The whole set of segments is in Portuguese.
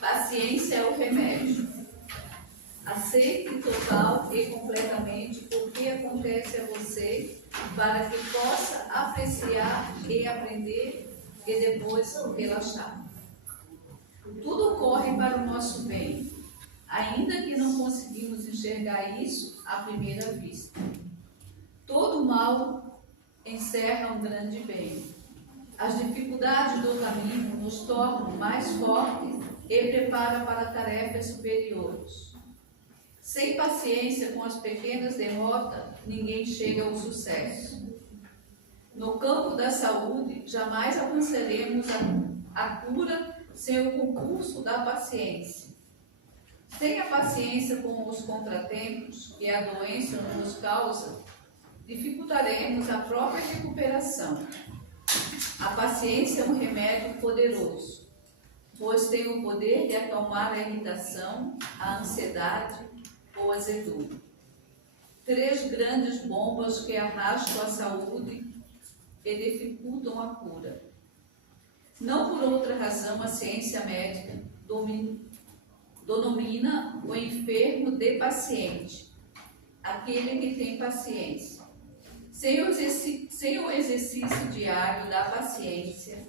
Paciência é o remédio. Aceite total e completamente o que acontece a você para que possa apreciar e aprender e depois relaxar. Tudo ocorre para o nosso bem, ainda que não conseguimos enxergar isso à primeira vista. Todo mal encerra um grande bem. As dificuldades do caminho nos tornam mais fortes e preparam para tarefas superiores. Sem paciência com as pequenas derrotas, ninguém chega ao sucesso. No campo da saúde, jamais alcançaremos a cura sem o concurso da paciência. Sem a paciência com os contratempos que a doença nos causa, dificultaremos a própria recuperação. A paciência é um remédio poderoso, pois tem o poder de acalmar a irritação, a ansiedade ou azedume. 3 grandes bombas que arrastam a saúde e dificultam a cura. Não por outra razão a ciência médica denomina o enfermo de paciente, aquele que tem paciência. Sem o exercício diário da paciência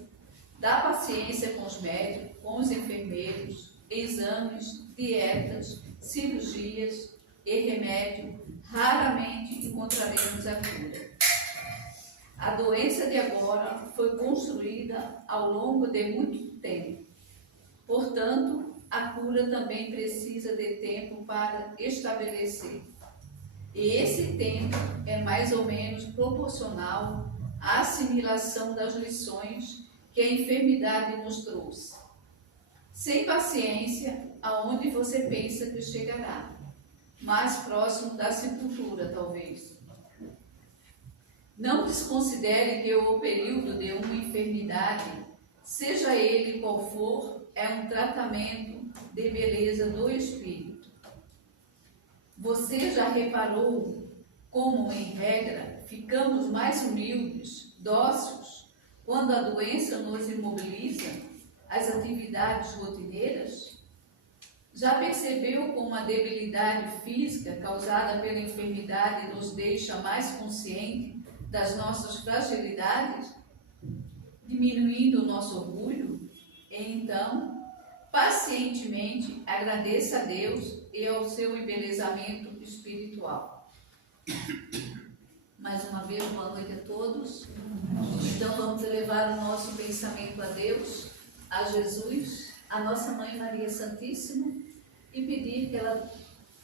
com os médicos, com os enfermeiros, exames, dietas, cirurgias e remédio, raramente encontraremos a cura. A doença de agora foi construída ao longo de muito tempo. Portanto, a cura também precisa de tempo para estabelecer. E esse tempo é mais ou menos proporcional à assimilação das lições que a enfermidade nos trouxe. Sem paciência, aonde você pensa que chegará? Mais próximo da sepultura, talvez. Não desconsidere que o período de uma enfermidade, seja ele qual for, é um tratamento de beleza do espírito. Você já reparou como, em regra, ficamos mais humildes, dóceis, quando a doença nos imobiliza as atividades rotineiras? Já percebeu como a debilidade física causada pela enfermidade nos deixa mais conscientes das nossas fragilidades, diminuindo o nosso orgulho? Então, pacientemente agradeça a Deus e ao seu embelezamento espiritual. Mais uma vez, boa noite a todos. Então, vamos elevar o nosso pensamento a Deus, a Jesus, a nossa Mãe Maria Santíssima, e pedir que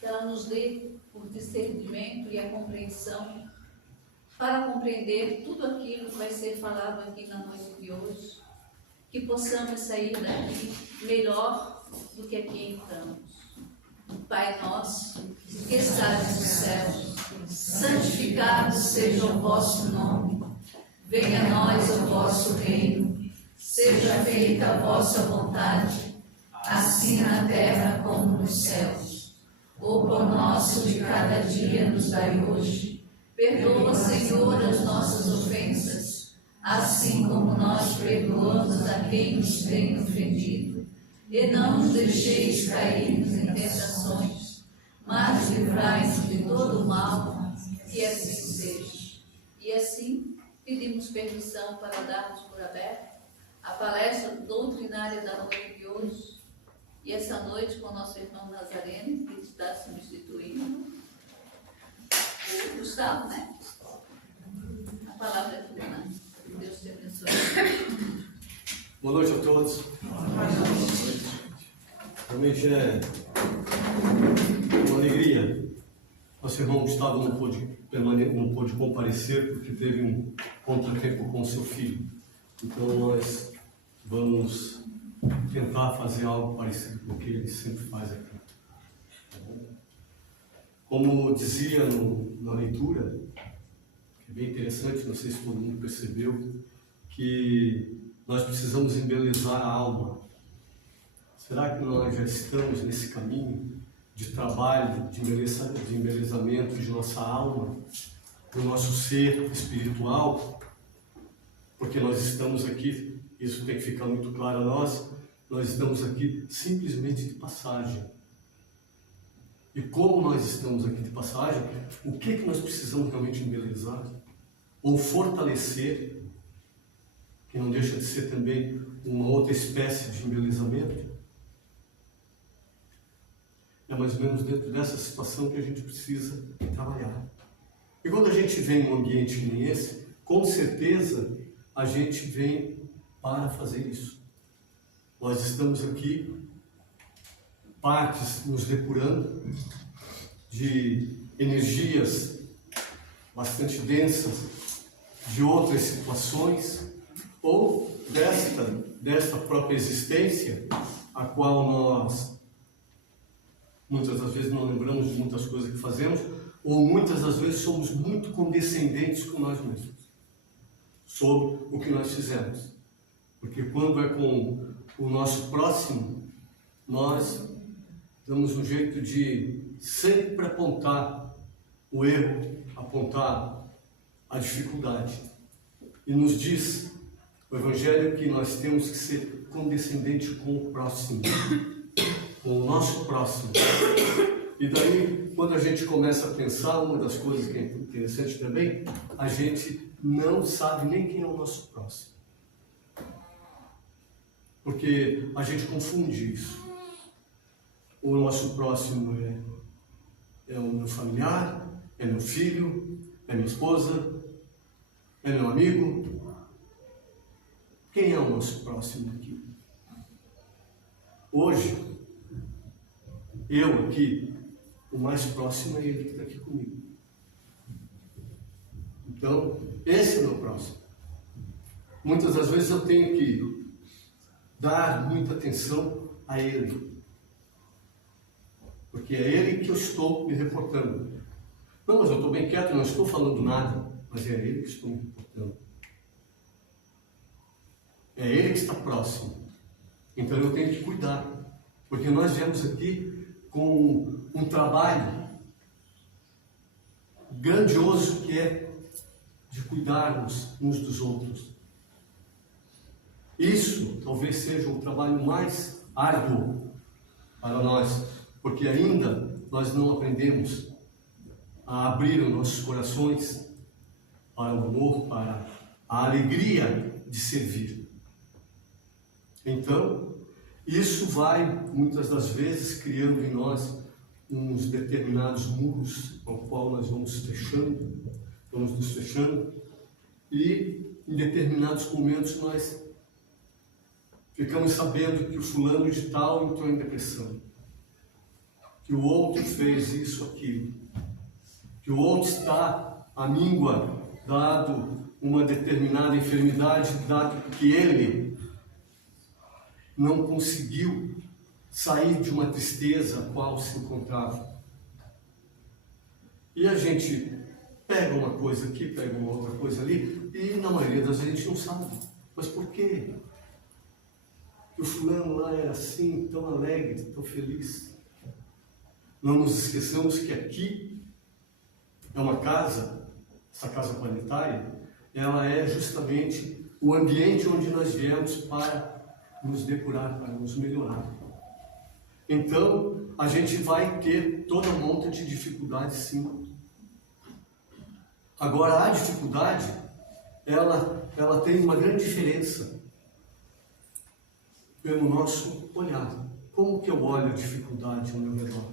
ela nos dê o discernimento e a compreensão para compreender tudo aquilo que vai ser falado aqui na noite de hoje, que possamos sair daqui melhor do que aqui entramos. Pai nosso, que estás no céu, santificado seja o vosso nome. Venha a nós o vosso reino. Seja feita a vossa vontade, assim na terra como nos céus. O pão nosso de cada dia nos dai hoje. Perdoa, Senhor, as nossas ofensas, assim como nós perdoamos a quem nos tem ofendido. E não nos deixeis cair em tentações, mas livrai-nos de todo o mal, que assim seja. E assim, pedimos permissão para darmos por aberto a palestra doutrinária da noite de hoje, e essa noite com o nosso irmão Nazareno, que está substituindo o Gustavo, né? A palavra é tua, né? Deus te abençoe. Boa noite a todos. Realmente é uma alegria. Nosso irmão Gustavo não pôde comparecer porque teve um contratempo com seu filho. Então nós vamos tentar fazer algo parecido com o que ele sempre faz aqui. Tá bom? Como dizia na leitura, que é bem interessante, não sei se todo mundo percebeu, que nós precisamos embelezar a alma. Será que nós já estamos nesse caminho de trabalho, de embelezamento de nossa alma, do nosso ser espiritual? Porque nós estamos aqui, isso tem que ficar muito claro a nós, nós estamos aqui simplesmente de passagem. E como nós estamos aqui de passagem, o que nós precisamos realmente embelezar? Ou fortalecer, que não deixa de ser também uma outra espécie de embelezamento? É mais ou menos dentro dessa situação que a gente precisa trabalhar. E quando a gente vem num ambiente que nem esse, com certeza a gente vem para fazer isso. Nós estamos aqui, partes nos depurando de energias bastante densas, de outras situações, ou desta própria existência, a qual nós muitas das vezes não lembramos de muitas coisas que fazemos, ou muitas das vezes somos muito condescendentes com nós mesmos, sobre o que nós fizemos. Porque quando é com o nosso próximo, nós damos um jeito de sempre apontar o erro, apontar a dificuldade. E nos diz o Evangelho que nós temos que ser condescendentes com o próximo, com o nosso próximo. E daí, quando a gente começa a pensar, uma das coisas que é interessante também, a gente não sabe nem quem é o nosso próximo. Porque a gente confunde isso. O nosso próximo é o meu familiar, é meu filho, é minha esposa, é meu amigo. Quem é o nosso próximo aqui? Hoje, eu aqui, o mais próximo é ele que está aqui comigo. Então, esse é o meu próximo. Muitas das vezes eu tenho que dar muita atenção a ele. Porque é ele que eu estou me reportando. Não, mas eu estou bem quieto, não estou falando nada. Mas é ele que estou me reportando. É ele que está próximo. Então eu tenho que cuidar. Porque nós viemos aqui com um trabalho grandioso que é de cuidarmos uns dos outros. Isso talvez seja o trabalho mais árduo para nós, porque ainda nós não aprendemos a abrir os nossos corações para o amor, para a alegria de servir. Então, isso vai, muitas das vezes, criando em nós uns determinados muros ao qual nós vamos nos fechando, e em determinados momentos nós ficamos sabendo que o fulano de tal entrou em depressão, que o outro fez isso, aquilo, que o outro está à míngua, dado uma determinada enfermidade, dado que ele não conseguiu sair de uma tristeza a qual se encontrava. E a gente pega uma coisa aqui, pega uma outra coisa ali, e na maioria das vezes a gente não sabe. Mas por quê? Que o fulano lá é assim, tão alegre, tão feliz. Não nos esqueçamos que aqui é uma casa, essa casa planetária, ela é justamente o ambiente onde nós viemos para nos depurar, para nos melhorar. Então, a gente vai ter toda uma monta de dificuldades, sim. Agora, a dificuldade, ela tem uma grande diferença pelo nosso olhar. Como que eu olho a dificuldade ao meu redor?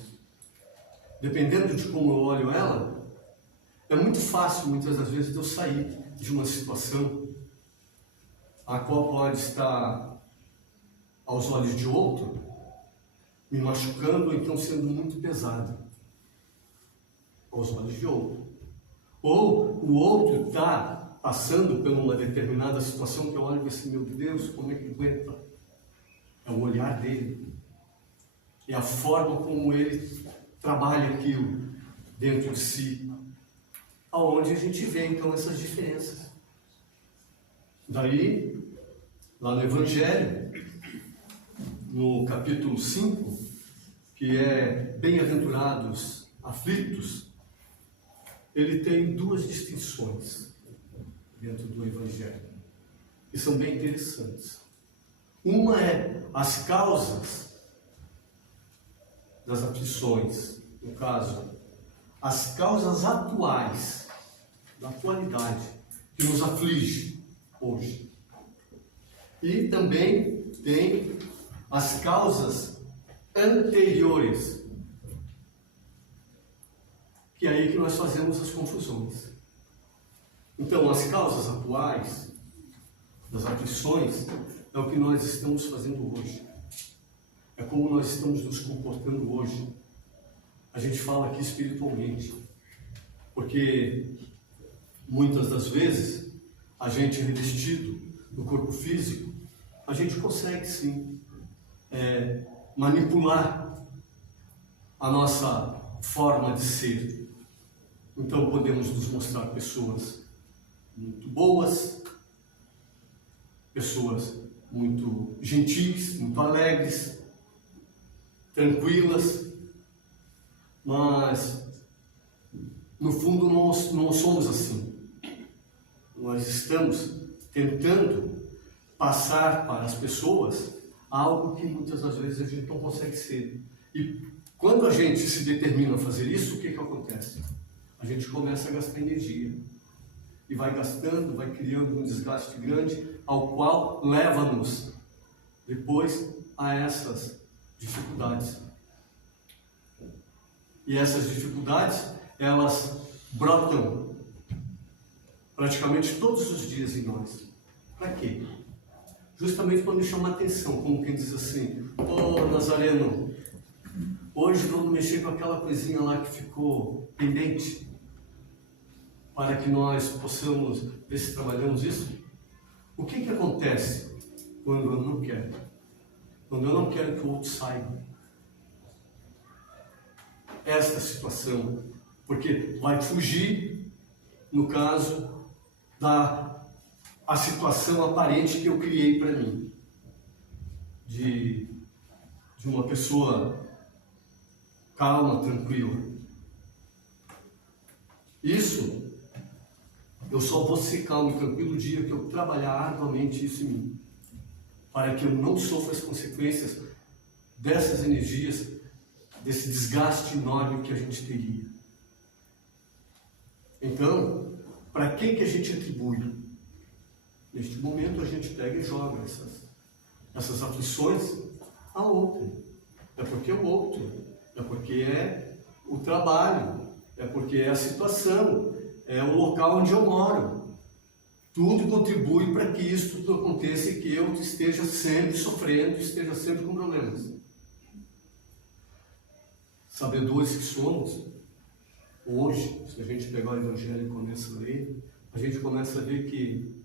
Dependendo de como eu olho ela, é muito fácil, muitas das vezes, de eu sair de uma situação a qual pode estar aos olhos de outro, me machucando ou então sendo muito pesado aos olhos de outro. Ou o outro está passando por uma determinada situação que eu olho e digo assim, meu Deus, como é que aguenta? É o olhar dele. É a forma como ele trabalha aquilo dentro de si. Aonde a gente vê então essas diferenças. Daí, lá no Evangelho, no capítulo 5, que é bem-aventurados aflitos, ele tem duas distinções dentro do Evangelho, que são bem interessantes. Uma é as causas das aflições, no caso, as causas atuais, da atualidade, que nos aflige hoje. E também tem as causas anteriores, que é aí que nós fazemos as confusões. Então, as causas atuais das aflições é o que nós estamos fazendo hoje. É como nós estamos nos comportando hoje. A gente fala aqui espiritualmente, porque muitas das vezes a gente revestido no corpo físico, a gente consegue sim manipular a nossa forma de ser. Então podemos nos mostrar pessoas muito boas, pessoas muito gentis, muito alegres, tranquilas, mas no fundo não somos assim. Nós estamos tentando passar para as pessoas algo que muitas das vezes a gente não consegue ser. E quando a gente se determina a fazer isso, o que acontece? A gente começa a gastar energia. E vai gastando, vai criando um desgaste grande, ao qual leva-nos depois a essas dificuldades. E essas dificuldades, elas brotam praticamente todos os dias em nós. Para quê? Justamente para nos chamar a atenção, como quem diz assim: ô Nazareno, hoje vamos mexer com aquela coisinha lá que ficou pendente, para que nós possamos ver se trabalhamos isso. O que acontece quando eu não quero? Quando eu não quero que o outro saiba esta situação, porque vai fugir, no caso, a situação aparente que eu criei para mim, de uma pessoa calma, tranquila. Isso, eu só vou ser calmo e tranquilo o dia que eu trabalhar arduamente isso em mim, para que eu não sofra as consequências dessas energias, desse desgaste enorme que a gente teria. Então, para quem que a gente atribui? Neste momento a gente pega e joga essas aflições ao outro. É porque é o outro, é porque é o trabalho, é porque é a situação, é o local onde eu moro. Tudo contribui para que isso tudo aconteça e que eu esteja sempre sofrendo, esteja sempre com problemas. Sabedores que somos, hoje, se a gente pegar o Evangelho e começa a ler, a gente começa a ver que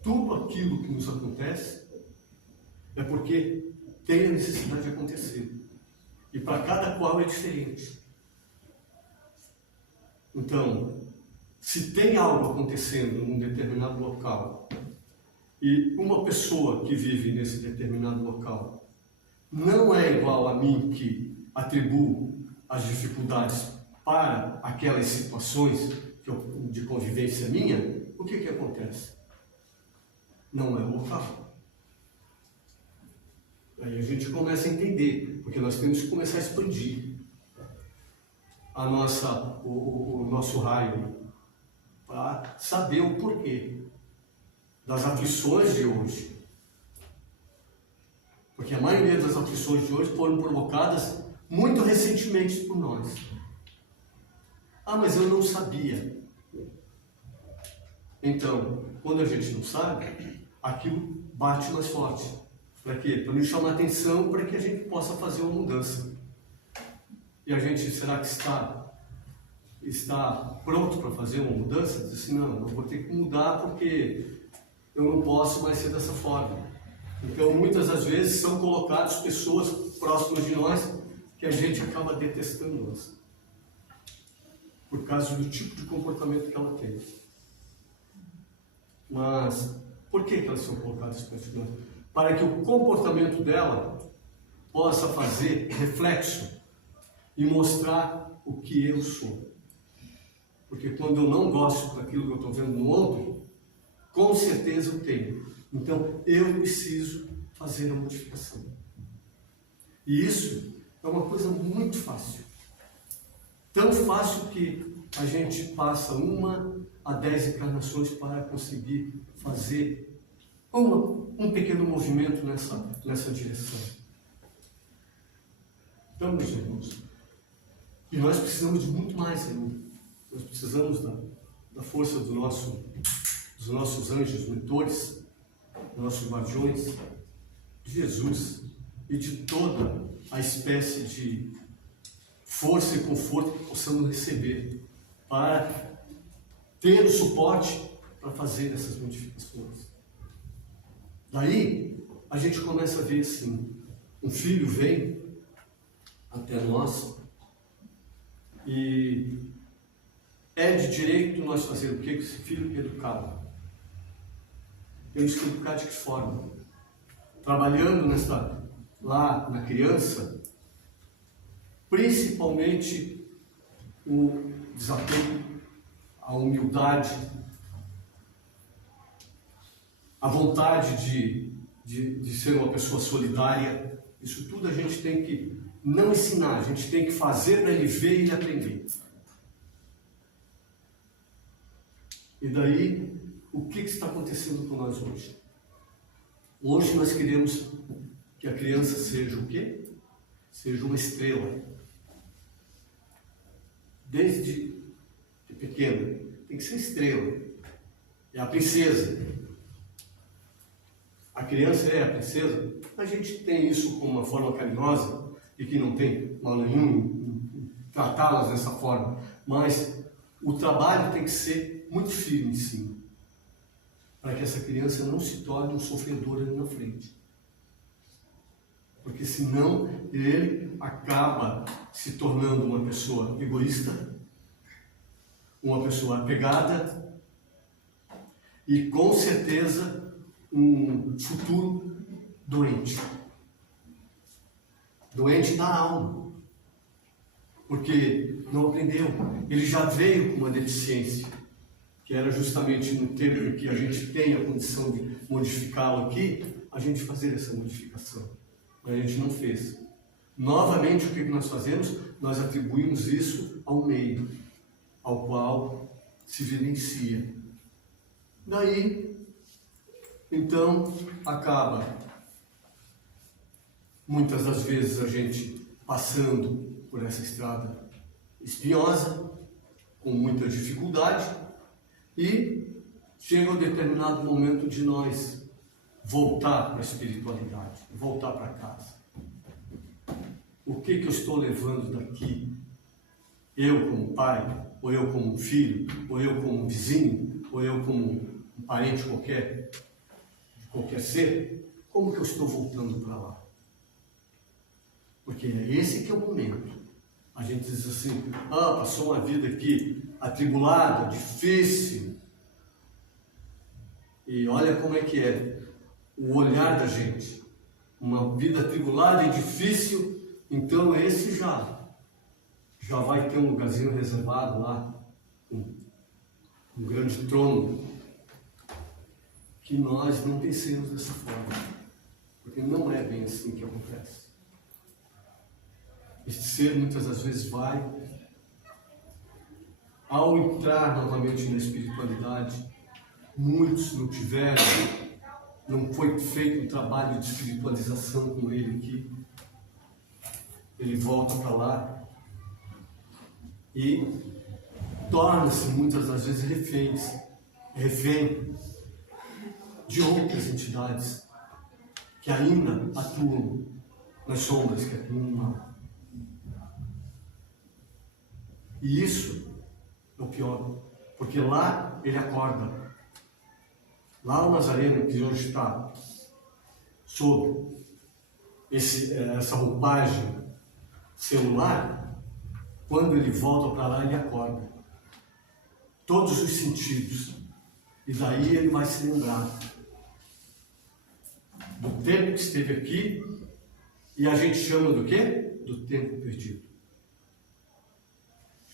tudo aquilo que nos acontece é porque tem a necessidade de acontecer. E para cada qual é diferente. Então, se tem algo acontecendo num determinado local e uma pessoa que vive nesse determinado local não é igual a mim, que atribuo as dificuldades para aquelas situações de convivência minha, o que acontece? Não é o local. Aí a gente começa a entender, porque nós temos que começar a expandir o nosso raio, para saber o porquê das aflições de hoje. Porque a maioria das aflições de hoje foram provocadas muito recentemente por nós. Ah, mas eu não sabia. Então, quando a gente não sabe, aquilo bate mais forte. Para quê? Para nos chamar a atenção, para que a gente possa fazer uma mudança. E a gente, será que está pronto para fazer uma mudança? Diz assim, não, eu vou ter que mudar porque eu não posso mais ser dessa forma. Então, muitas das vezes são colocadas pessoas próximas de nós que a gente acaba detestando-las por causa do tipo de comportamento que ela tem. Mas, por que elas são colocadas perto de nós? Para que o comportamento dela possa fazer reflexo e mostrar o que eu sou. Porque quando eu não gosto daquilo que eu estou vendo no outro, com certeza eu tenho. Então, eu preciso fazer a modificação. E isso é uma coisa muito fácil. Tão fácil que a gente passa 1 a 10 encarnações para conseguir fazer um pequeno movimento nessa direção. Então, meus irmãos, e nós precisamos de muito mais ainda. Nós precisamos da força dos nossos anjos mentores, dos nossos guardiões, de Jesus e de toda a espécie de força e conforto que possamos receber para ter o suporte para fazer essas modificações. Daí, a gente começa a ver assim, um filho vem até nós e é de direito nós fazer o que com esse filho? Educá-lo. Temos que educar de que forma? Trabalhando lá na criança, principalmente o desapego, a humildade, a vontade de ser uma pessoa solidária. Isso tudo a gente tem que não ensinar, a gente tem que fazer para ele ver e ele aprender. E daí, o que está acontecendo com nós hoje? Hoje nós queremos que a criança seja o quê? Seja uma estrela. Desde pequena, tem que ser estrela. É a princesa. A criança é a princesa. A gente tem isso como uma forma carinhosa e que não tem mal nenhum em tratá-las dessa forma. Mas o trabalho tem que ser muito firme em cima, para que essa criança não se torne um sofredor ali na frente. Porque senão ele acaba se tornando uma pessoa egoísta, uma pessoa apegada e com certeza um futuro doente. Doente da alma. Porque não aprendeu. Ele já veio com uma deficiência, que era justamente no tempo em que a gente tem a condição de modificá-lo aqui, a gente fazer essa modificação. Mas a gente não fez. Novamente, o que nós fazemos? Nós atribuímos isso ao meio, ao qual se vivencia. Daí, então, acaba, muitas das vezes, a gente passando por essa estrada espinhosa, com muita dificuldade, e chega um determinado momento de nós voltar para a espiritualidade, voltar para casa. O que eu estou levando daqui? Eu como pai, ou eu como filho, ou eu como vizinho, ou eu como um parente qualquer, de qualquer ser, como que eu estou voltando para lá? Porque é esse que é o momento. A gente diz assim, passou uma vida aqui atribulada, difícil. E olha como é que é o olhar da gente. Uma vida atribulada e difícil, então esse já vai ter um lugarzinho reservado lá, um grande trono. Que nós não pensemos dessa forma, porque não é bem assim que acontece. Este ser muitas das vezes vai, ao entrar novamente na espiritualidade, muitos não tiveram, não foi feito um trabalho de espiritualização com ele aqui. Ele volta para lá e torna-se muitas das vezes refém de outras entidades que ainda atuam nas sombras, que atuam no mal. E isso é o pior, porque lá ele acorda. Lá o Nazareno, que hoje está sob essa roupagem celular, quando ele volta para lá, ele acorda. Todos os sentidos. E daí ele vai se lembrar do tempo que esteve aqui, e a gente chama do quê? Do tempo perdido.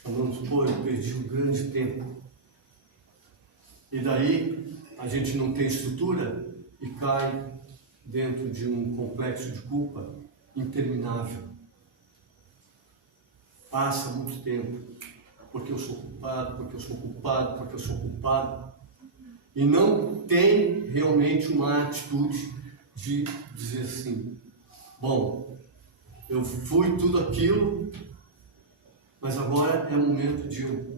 Chamamos, eu perdi um grande tempo. E daí a gente não tem estrutura e cai dentro de um complexo de culpa interminável. Passa muito tempo, porque eu sou culpado, porque eu sou culpado, porque eu sou culpado, e não tem realmente uma atitude de dizer assim: bom, eu fui tudo aquilo, mas agora é o momento de eu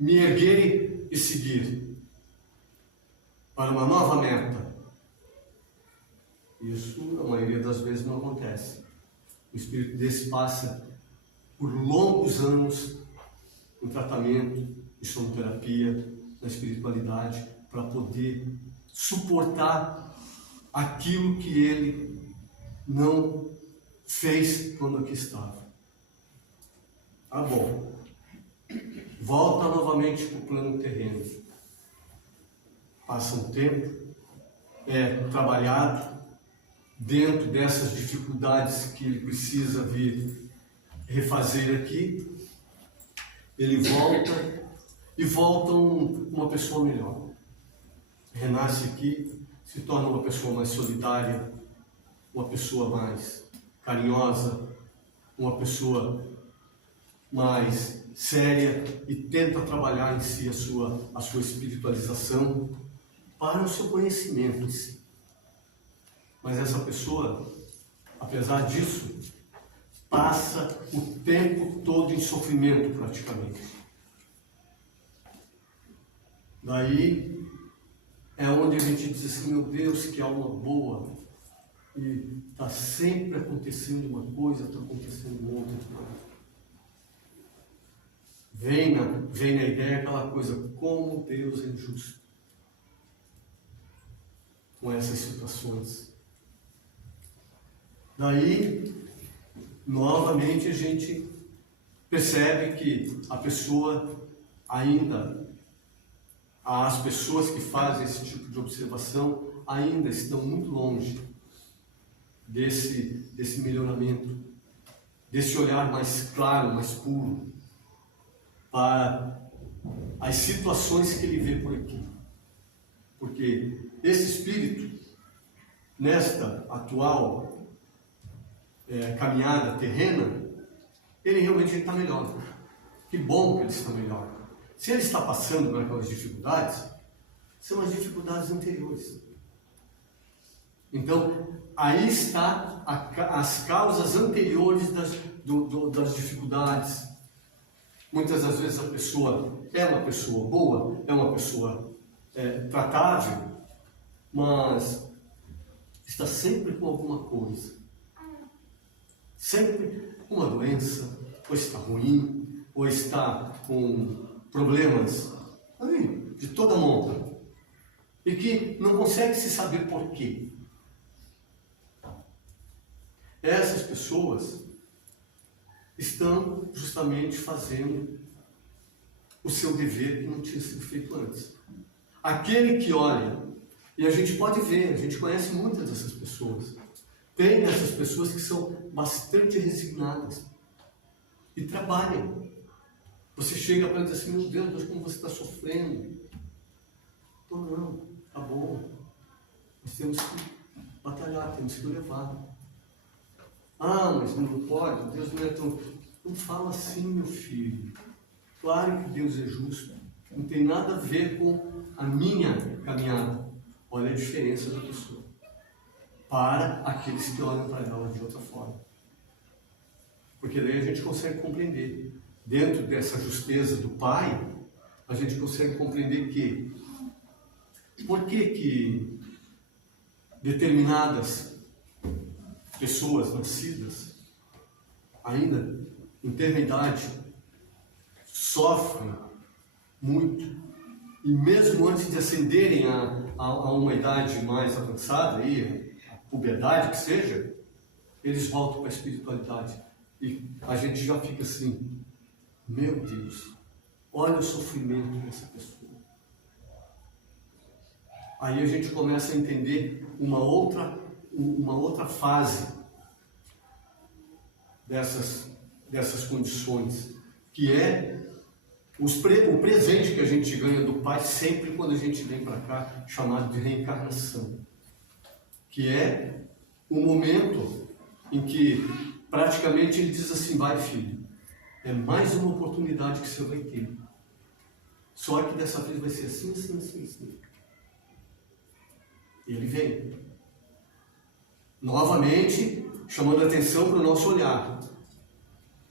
me erguer e seguir para uma nova meta. Isso, a maioria das vezes, não acontece. O espírito desse passa por longos anos em tratamento, em sonoterapia, na espiritualidade, para poder suportar aquilo que ele não fez quando aqui estava. Tá bom. Volta novamente para o plano terreno. Passa um tempo, é trabalhado dentro dessas dificuldades que ele precisa vir refazer aqui. Ele volta e volta uma pessoa melhor. Renasce aqui, se torna uma pessoa mais solidária, uma pessoa mais carinhosa, uma pessoa mais séria, e tenta trabalhar em si a sua espiritualização para o seu conhecimento em si. Mas essa pessoa, apesar disso, passa o tempo todo em sofrimento praticamente. Daí é onde a gente diz assim: meu Deus, que alma boa, e está sempre acontecendo uma coisa, está acontecendo outra. Vem na ideia aquela coisa: como Deus é injusto com essas situações. Daí, novamente, a gente percebe que a pessoa ainda, as pessoas que fazem esse tipo de observação ainda estão muito longe desse melhoramento, desse olhar mais claro, mais puro para as situações que ele vê por aqui. Porque esse espírito, nesta atual caminhada terrena, ele realmente está melhor. Que bom que ele está melhor. Se ele está passando por aquelas dificuldades, são as dificuldades anteriores. Então, aí está as causas anteriores das dificuldades. Muitas das vezes a pessoa é uma pessoa boa, é uma pessoa tratável, mas está sempre com alguma coisa. Sempre com uma doença, ou está ruim, ou está com problemas de toda monta, e que não consegue se saber por quê. Essas pessoas estão justamente fazendo o seu dever que não tinha sido feito antes. Aquele que olha, e a gente pode ver, a gente conhece muitas dessas pessoas, tem essas pessoas que são bastante resignadas e trabalham. Você chega para dizer assim: meu Deus, mas como você está sofrendo? Então, não, tá bom. Nós temos que batalhar, temos que levar. Ah, mas não pode, Deus não é tão... Não fala assim, meu filho. Claro que Deus é justo. Não tem nada a ver com a minha caminhada. Olha a diferença da pessoa para aqueles que olham para ela de outra forma. Porque daí a gente consegue compreender. Dentro dessa justeza do Pai, a gente consegue compreender que por que determinadas pessoas nascidas ainda em tenra idade sofrem muito, e mesmo antes de ascenderem a uma idade mais avançada, aí, a puberdade que seja, eles voltam para a espiritualidade, e a gente já fica assim: meu Deus, olha o sofrimento dessa pessoa. Aí a gente começa a entender uma outra fase dessas condições, que é O presente que a gente ganha do Pai sempre quando a gente vem para cá, chamado de reencarnação, que é o momento em que praticamente ele diz assim: vai, filho, é mais uma oportunidade que você vai ter. Só que dessa vez vai ser assim, assim, assim, assim. E ele vem. Novamente, chamando a atenção para o nosso olhar.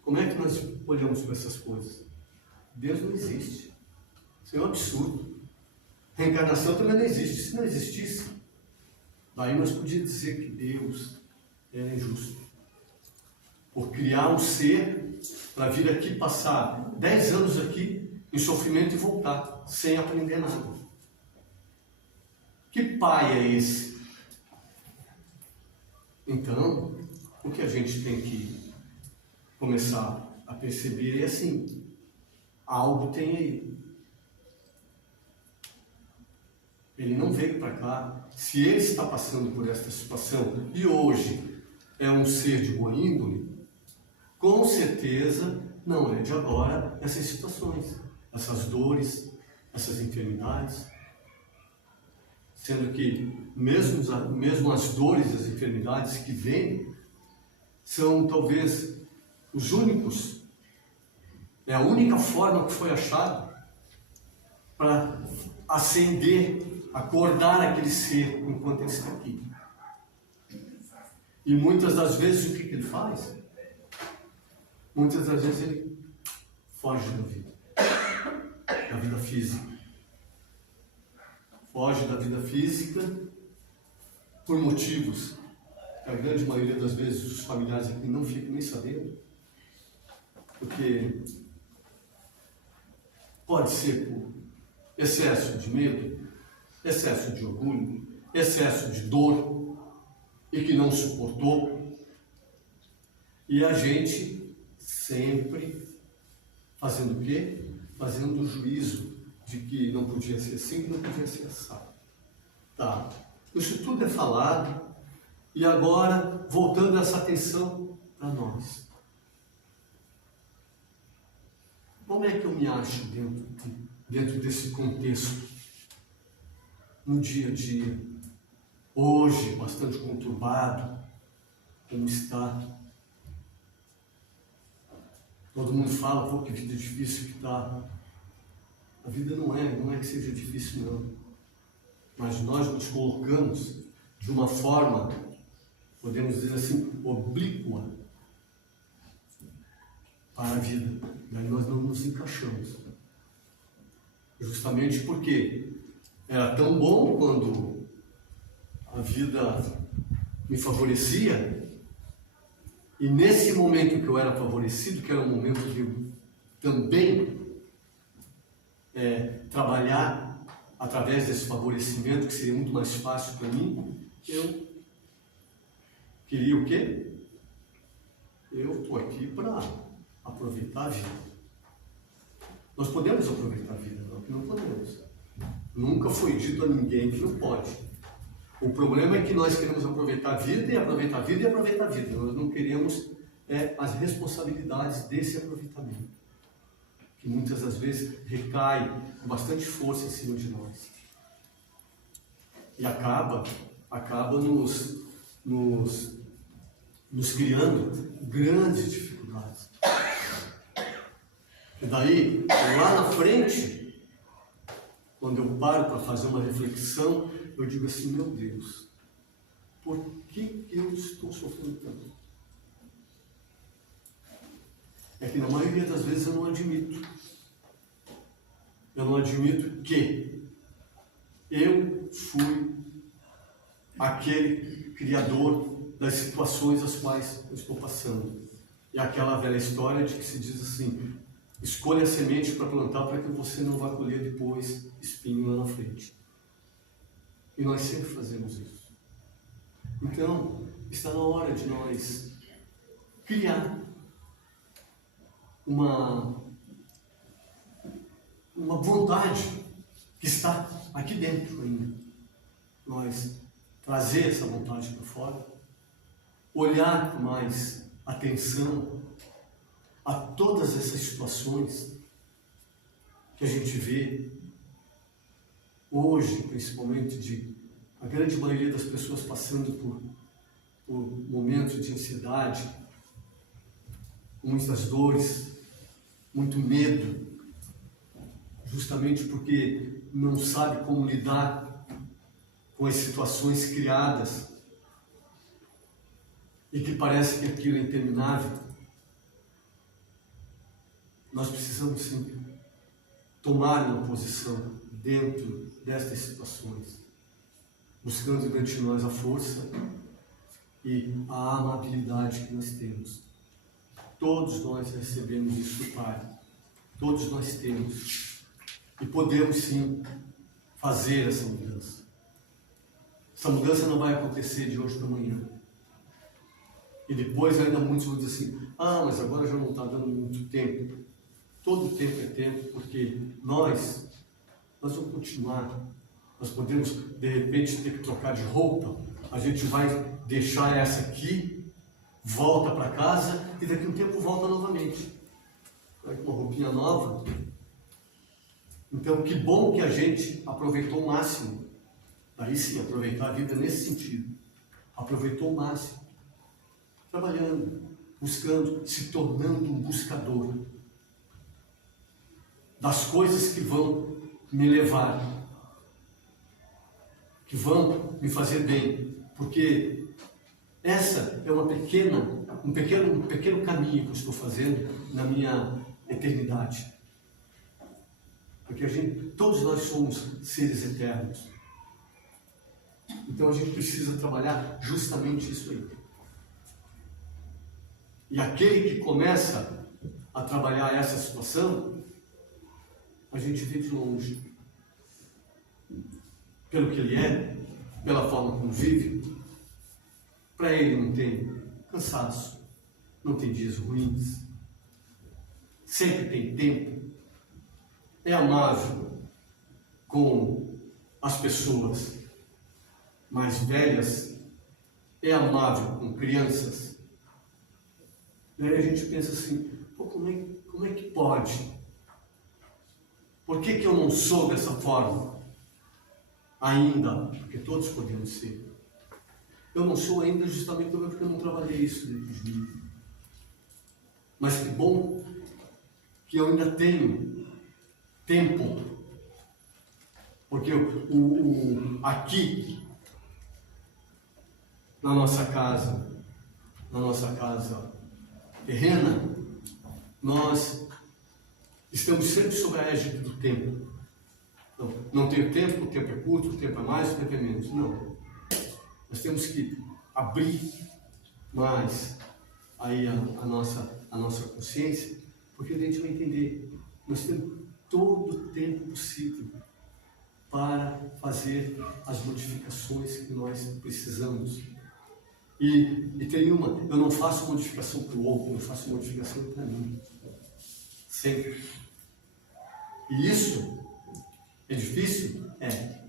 Como é que nós olhamos para essas coisas? Deus não existe. Isso é um absurdo. Reencarnação também não existe. Se não existisse, daí nós podíamos dizer que Deus era injusto. Por criar um ser para vir aqui passar 10 anos aqui em sofrimento e voltar, sem aprender nada. Que pai é esse? Então, o que a gente tem que começar a perceber é assim: algo tem aí. Ele não veio para cá. Se ele está passando por esta situação e hoje é um ser de boa índole, com certeza não é de agora essas situações, essas dores, essas enfermidades. Sendo que mesmo as dores e as enfermidades que vêm são talvez os únicos, é a única forma que foi achada para acender, acordar aquele ser enquanto ele está aqui. E muitas das vezes o que ele faz? Muitas das vezes ele foge da vida física. Foge da vida física por motivos que a grande maioria das vezes os familiares aqui não ficam nem sabendo. Porque pode ser por excesso de medo, excesso de orgulho, excesso de dor e que não suportou. E a gente sempre fazendo o quê? Fazendo o juízo de que não podia ser assim, que não podia ser assado. Tá. Isso tudo é falado. E agora, voltando essa atenção para nós. Como é que eu me acho dentro desse contexto? No dia a dia. Hoje, bastante conturbado, como está. Todo mundo fala, pô, que vida difícil que está. A vida não é que seja difícil, não. Mas nós nos colocamos de uma forma, podemos dizer assim, oblíqua para a vida. E aí nós não nos encaixamos. Justamente porque era tão bom quando a vida me favorecia, e nesse momento que eu era favorecido, que era um momento de eu também trabalhar através desse favorecimento, que seria muito mais fácil para mim, eu queria o quê? Eu estou aqui para aproveitar a vida. Nós podemos aproveitar a vida, não que não podemos. Nunca foi dito a ninguém que não pode. O problema é que nós queremos aproveitar a vida e aproveitar a vida e aproveitar a vida. Nós não queremos as responsabilidades desse aproveitamento, que muitas das vezes recai com bastante força em cima de nós. E acaba nos criando grandes dificuldades. E daí, lá na frente, quando eu paro para fazer uma reflexão, eu digo assim: meu Deus, por que eu estou sofrendo tanto? É que na maioria das vezes eu não admito. Eu não admito que eu fui aquele criador das situações às quais eu estou passando. E aquela velha história de que se diz assim: escolha a semente para plantar para que você não vá colher depois espinho lá na frente. E nós sempre fazemos isso. Então, está na hora de nós criar uma vontade que está aqui dentro ainda. Nós trazer essa vontade para fora, olhar com mais atenção a todas essas situações que a gente vê hoje, principalmente, de a grande maioria das pessoas passando por momentos de ansiedade, muitas dores, muito medo, justamente porque não sabe como lidar com as situações criadas e que parece que aquilo é interminável. Nós precisamos sim tomar uma posição dentro destas situações, buscando dentro de nós a força e a amabilidade que nós temos. Todos nós recebemos isso do Pai, todos nós temos, e podemos sim fazer essa mudança. Essa mudança não vai acontecer de hoje para amanhã. E depois ainda muitos vão dizer assim, mas agora já não está dando muito tempo. Todo tempo é tempo, porque nós vamos continuar. Nós podemos, de repente, ter que trocar de roupa. A gente vai deixar essa aqui, volta para casa e daqui a um tempo volta novamente. Vai com uma roupinha nova. Então, que bom que a gente aproveitou o máximo. Daí sim, aproveitar a vida nesse sentido. Aproveitou o máximo. Trabalhando, buscando, se tornando um buscador das coisas que vão me levar, que vão me fazer bem, porque essa é um pequeno caminho que eu estou fazendo na minha eternidade, porque todos nós somos seres eternos, então a gente precisa trabalhar justamente isso aí. E aquele que começa a trabalhar essa situação, a gente vê de longe, pelo que ele é, pela forma como vive. Para ele não tem cansaço, não tem dias ruins, sempre tem tempo, é amável com as pessoas mais velhas, é amável com crianças. Daí a gente pensa assim, como é que pode? Por que eu não sou dessa forma? Ainda, porque todos podemos ser. Eu não sou ainda justamente porque eu não trabalhei isso dentro de mim. Mas que bom que eu ainda tenho tempo. Porque aqui, na nossa casa terrena, nós estamos sempre sob a égide do tempo. Não tenho tempo, o tempo é curto, o tempo é mais, o tempo é menos. Não. Nós temos que abrir mais aí a nossa consciência, porque a gente vai entender, nós temos todo o tempo possível para fazer as modificações que nós precisamos. E tem eu não faço modificação para o outro, eu faço modificação para mim. Sempre. E isso é difícil? É.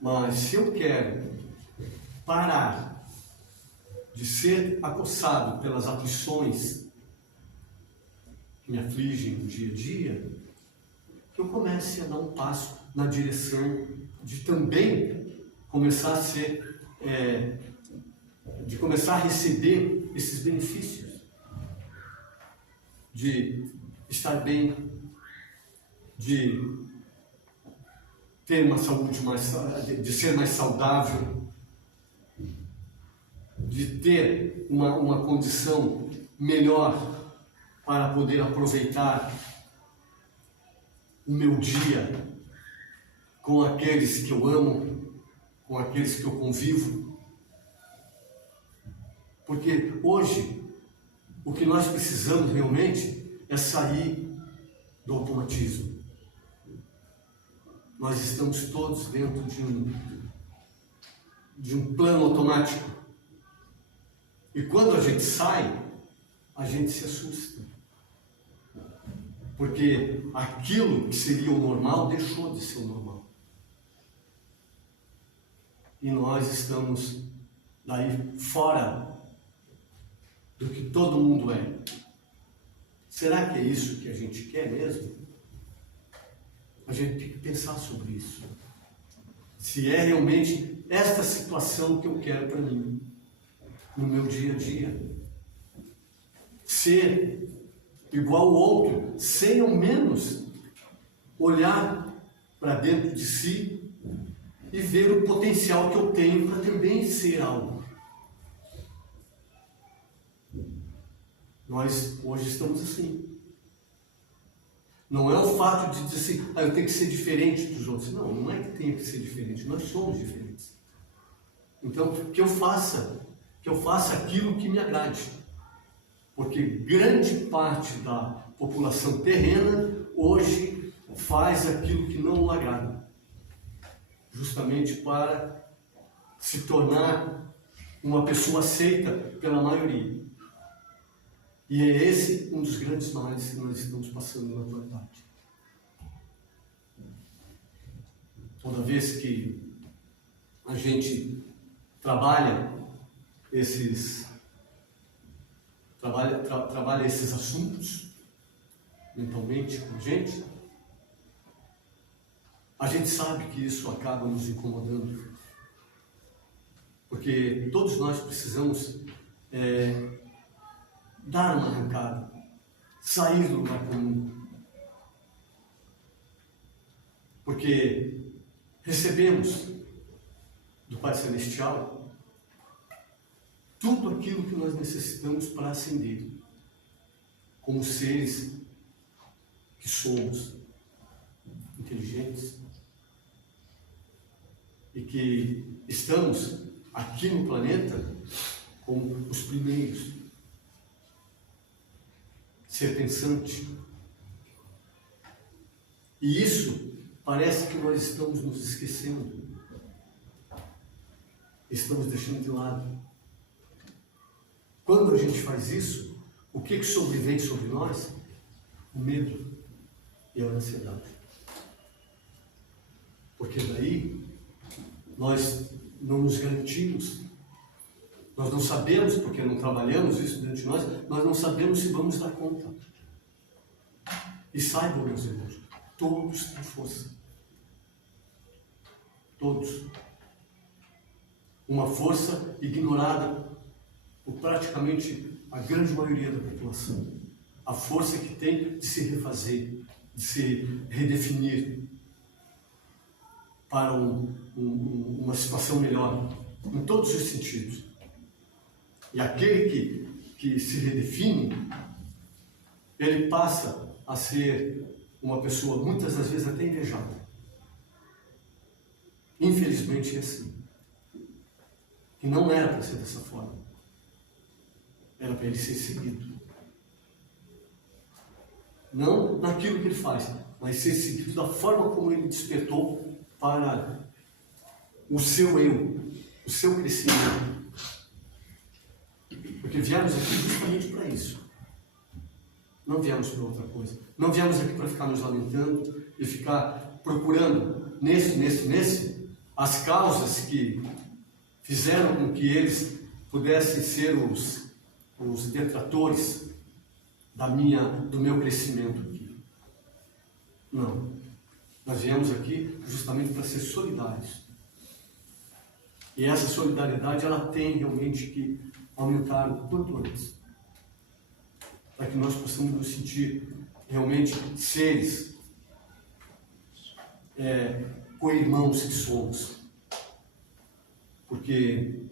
Mas se eu quero parar de ser acossado pelas aflições que me afligem no dia a dia, que eu comece a dar um passo na direção de também começar a ser, de começar a receber esses benefícios, de estar bem, de ter uma saúde de ser mais saudável, de ter uma condição melhor para poder aproveitar o meu dia com aqueles que eu amo, com aqueles que eu convivo. Porque hoje, o que nós precisamos realmente é sair do automatismo. Nós estamos todos dentro de um plano automático. E quando a gente sai, a gente se assusta. Porque aquilo que seria o normal deixou de ser o normal. E nós estamos daí fora do que todo mundo é. Será que é isso que a gente quer mesmo? A gente tem que pensar sobre isso. Se é realmente esta situação que eu quero para mim, no meu dia a dia. Ser igual ao outro, sem ao menos olhar para dentro de si e ver o potencial que eu tenho para também ser algo. Nós hoje estamos assim. Não é o fato de dizer assim, eu tenho que ser diferente dos outros. Não, não é que tenha que ser diferente, nós somos diferentes. Então, que eu faça aquilo que me agrade. Porque grande parte da população terrena hoje faz aquilo que não o agrada. Justamente para se tornar uma pessoa aceita pela maioria. E é esse um dos grandes males que nós estamos passando na atualidade. Toda vez que a gente trabalha esses assuntos mentalmente com a gente sabe que isso acaba nos incomodando. Porque todos nós precisamos dar uma arrancada, sair do lugar comum. Porque recebemos do Pai Celestial tudo aquilo que nós necessitamos para ascender, como seres que somos, inteligentes, e que estamos aqui no planeta como os primeiros. Ser pensante. E isso parece que nós estamos nos esquecendo. Estamos deixando de lado. Quando a gente faz isso, o que sobrevém sobre nós? O medo e a ansiedade. Porque daí nós não nos garantimos. Nós não sabemos, porque não trabalhamos isso dentro de nós não sabemos se vamos dar conta. E saibam, meus irmãos, todos têm força. Todos. Uma força ignorada por praticamente a grande maioria da população. A força que tem de se refazer, de se redefinir para uma situação melhor, em todos os sentidos. E aquele que se redefine, ele passa a ser uma pessoa, muitas das vezes até invejada. Infelizmente é assim. E não era para ser dessa forma. Era para ele ser seguido. Não naquilo que ele faz, mas ser seguido da forma como ele despertou para o seu eu, o seu crescimento. Porque viemos aqui justamente para isso. Não viemos para outra coisa. Não viemos aqui para ficar nos lamentando e ficar procurando nesse, as causas que fizeram com que eles pudessem ser os detratores do meu crescimento aqui. Não. Nós viemos aqui justamente para ser solidários. E essa solidariedade, ela tem realmente que aumentar o quanto antes. Para que nós possamos nos sentir realmente seres co-irmãos que somos. Porque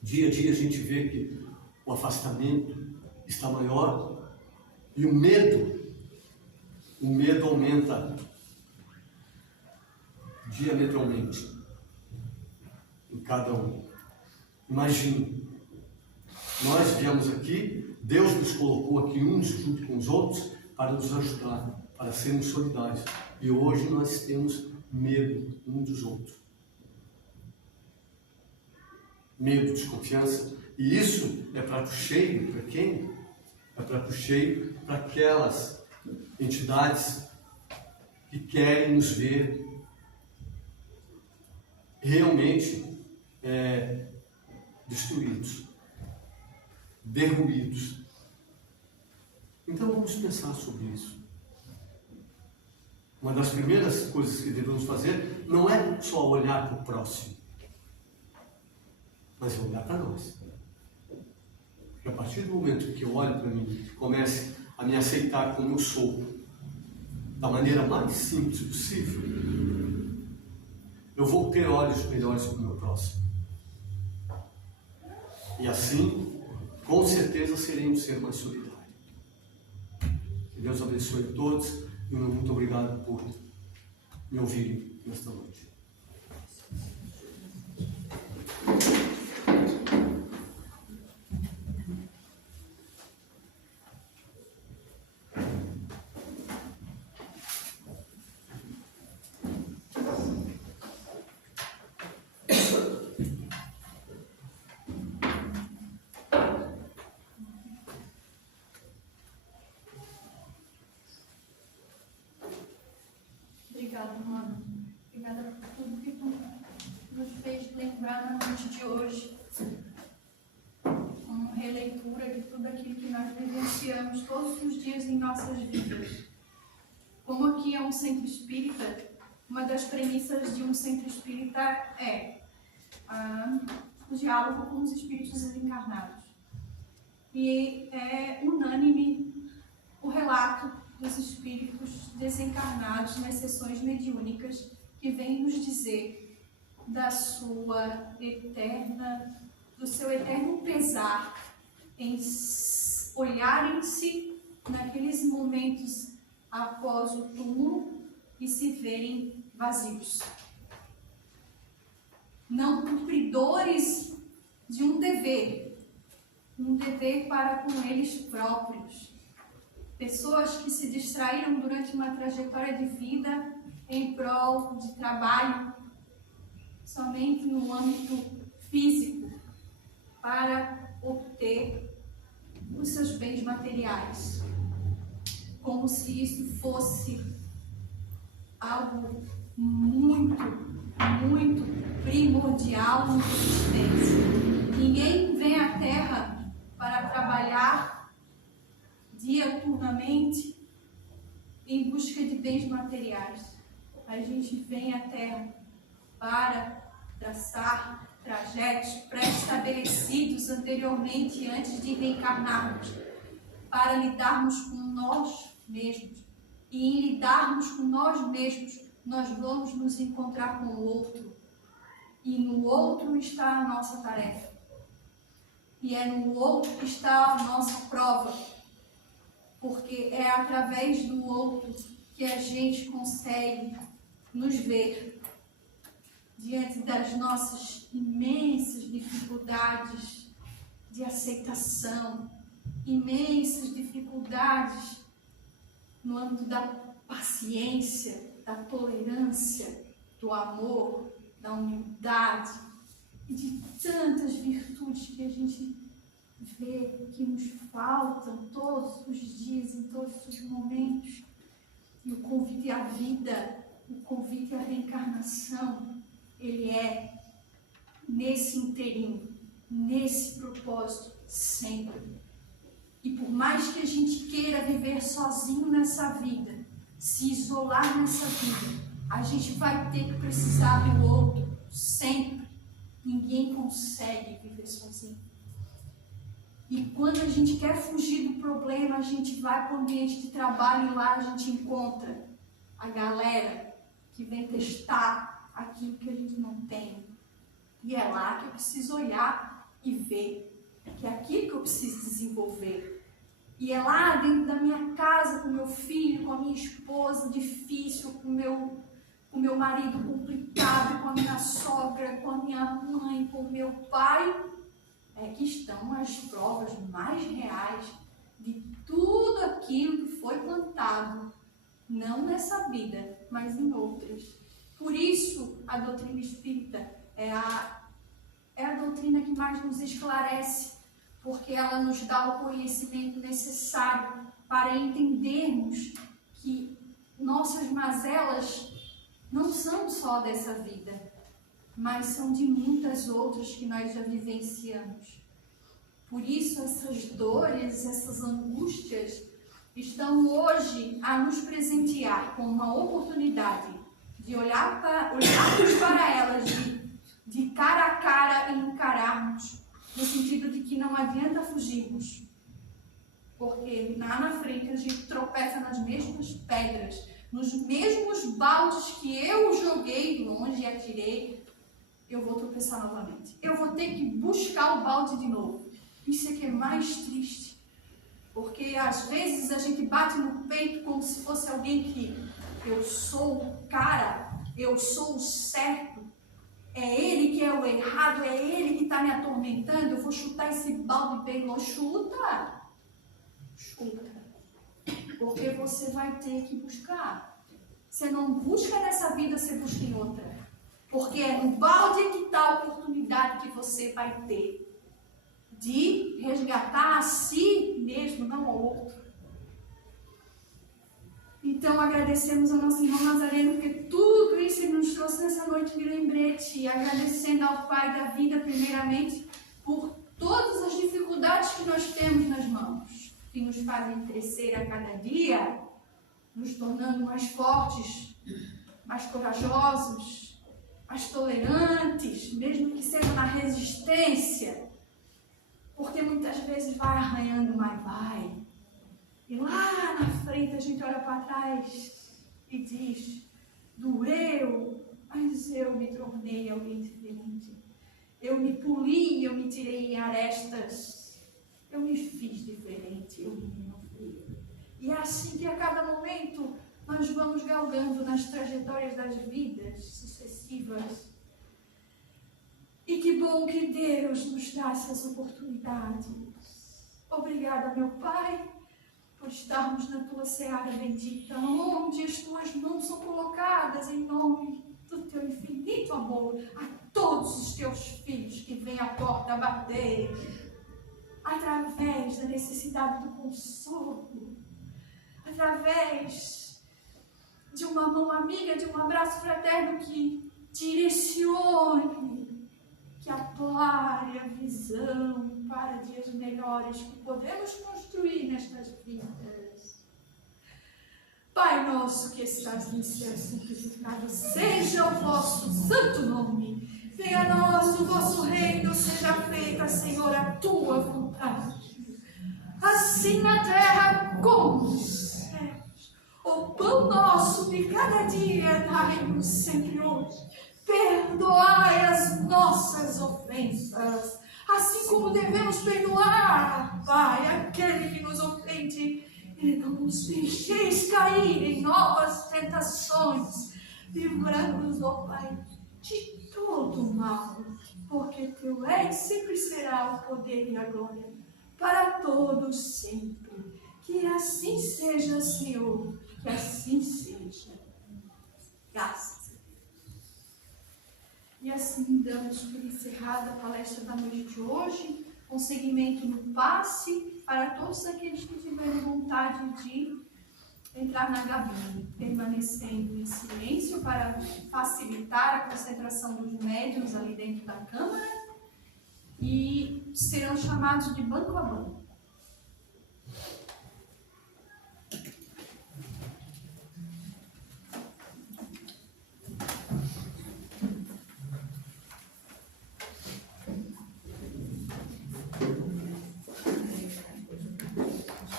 dia a dia a gente vê que o afastamento está maior e o medo aumenta diametralmente em cada um. Imagine, nós viemos aqui, Deus nos colocou aqui uns junto com os outros para nos ajudar, para sermos solidários. E hoje nós temos medo uns dos outros. Medo, desconfiança. E isso é prato cheio para quem? É prato cheio para aquelas entidades que querem nos ver realmente destruídos, derruídos. Então vamos pensar sobre isso. Uma das primeiras coisas que devemos fazer não é só olhar para o próximo, mas é olhar para nós. Porque a partir do momento que eu olho para mim, comece a me aceitar como eu sou, da maneira mais simples possível, eu vou ter olhos melhores para o meu próximo. E assim, com certeza, seremos ser mais solidários. Que Deus abençoe a todos e muito obrigado por me ouvirem nesta noite. Obrigada, mano. Obrigada por tudo que tu nos fez lembrar na noite de hoje. Uma releitura de tudo aquilo que nós vivenciamos todos os dias em nossas vidas. Como aqui é um centro espírita, uma das premissas de um centro espírita é o diálogo com os espíritos desencarnados. E é unânime o relato dos espíritos desencarnados nas sessões mediúnicas, que vem nos dizer do seu eterno pesar em olharem-se naqueles momentos após o túmulo e se verem vazios. Não cumpridores de um dever para com eles próprios. Pessoas que se distraíram durante uma trajetória de vida em prol de trabalho, somente no âmbito físico, para obter os seus bens materiais. Como se isso fosse algo muito, muito primordial na existência. Ninguém vem à Terra para trabalhar diuturnamente em busca de bens materiais. A gente vem à Terra para traçar trajetos pré-estabelecidos anteriormente, antes de reencarnarmos, para lidarmos com nós mesmos. E em lidarmos com nós mesmos, nós vamos nos encontrar com o outro. E no outro está a nossa tarefa. E é no outro que está a nossa prova. Porque é através do outro que a gente consegue nos ver diante das nossas imensas dificuldades de aceitação, imensas dificuldades no âmbito da paciência, da tolerância, do amor, da humildade e de tantas virtudes que a gente vê que nos faltam todos os dias, em todos os momentos. E o convite à vida, o convite à reencarnação, ele é nesse inteirinho, nesse propósito, sempre. E por mais que a gente queira viver sozinho nessa vida, se isolar nessa vida, a gente vai ter que precisar do outro, sempre. Ninguém consegue viver sozinho. E quando a gente quer fugir do problema, a gente vai para o ambiente de trabalho e lá a gente encontra a galera que vem testar aquilo que a gente não tem. E é lá que eu preciso olhar e ver que é aquilo que eu preciso desenvolver. E é lá dentro da minha casa, com meu filho, com a minha esposa difícil, com o meu marido complicado, com a minha sogra, com a minha mãe, com o meu pai, é que estão as provas mais reais de tudo aquilo que foi plantado, não nessa vida, mas em outras. Por isso, a doutrina espírita é a doutrina que mais nos esclarece, porque ela nos dá o conhecimento necessário para entendermos que nossas mazelas não são só dessa vida, mas são de muitas outras que nós já vivenciamos. Por isso, essas dores, essas angústias, estão hoje a nos presentear com uma oportunidade de olharmos para elas de cara a cara e encararmos, no sentido de que não adianta fugirmos, porque lá na frente a gente tropeça nas mesmas pedras, nos mesmos baldes que eu joguei longe e atirei, eu vou tropeçar novamente. Eu vou ter que buscar o balde de novo. Isso é que é mais triste, porque às vezes a gente bate no peito como se fosse alguém que eu sou o cara, eu sou o certo, é ele que é o errado, é ele que está me atormentando, eu vou chutar esse balde bem longe. Chuta! Porque você vai ter que buscar. Você não busca nessa vida, você busca em outra. Porque é no balde que está a oportunidade que você vai ter de resgatar a si mesmo, não ao outro. Então agradecemos ao nosso irmão Nazareno, porque tudo isso ele nos trouxe nessa noite de lembrete, e agradecendo ao Pai da vida primeiramente por todas as dificuldades que nós temos nas mãos, que nos fazem crescer a cada dia, nos tornando mais fortes, mais corajosos, mais tolerantes, mesmo que seja na resistência, porque muitas vezes vai arranhando, mas vai. E lá na frente a gente olha para trás e diz, doeu, mas eu me tornei alguém diferente. Eu me poli, eu me tirei em arestas, eu me fiz diferente, eu me renovei. E é assim que a cada momento nós vamos galgando nas trajetórias das vidas sucessivas. E que bom que Deus nos dá essas oportunidades. Obrigada, meu Pai, por estarmos na Tua seara bendita, onde as Tuas mãos são colocadas em nome do Teu infinito amor a todos os Teus filhos que vêm à porta bater, através da necessidade do consolo, através de uma mão amiga, de um abraço fraterno que direcione, que aplare a visão para dias melhores que podemos construir nestas vidas. Pai nosso que estás no céu, santificado seja o vosso santo nome. Venha a nós o vosso reino, seja feita, Senhor, a tua vontade. Assim na terra como nos céus. O pão nosso de cada dia dai-nos, Senhor. Perdoai as nossas ofensas, assim como devemos perdoar, Pai, aquele que nos ofende. E não nos deixeis cair em novas tentações. Livra-nos, ó Pai, de todo o mal, porque Teu é e sempre será o poder e a glória, para todos sempre. Que assim seja, Senhor, que assim seja. Graças. E assim damos por encerrada a palestra da noite de hoje, com seguimento no passe para todos aqueles que tiverem vontade de entrar na cabine, permanecendo em silêncio para facilitar a concentração dos médiuns ali dentro da câmara, e serão chamados de banco a banco.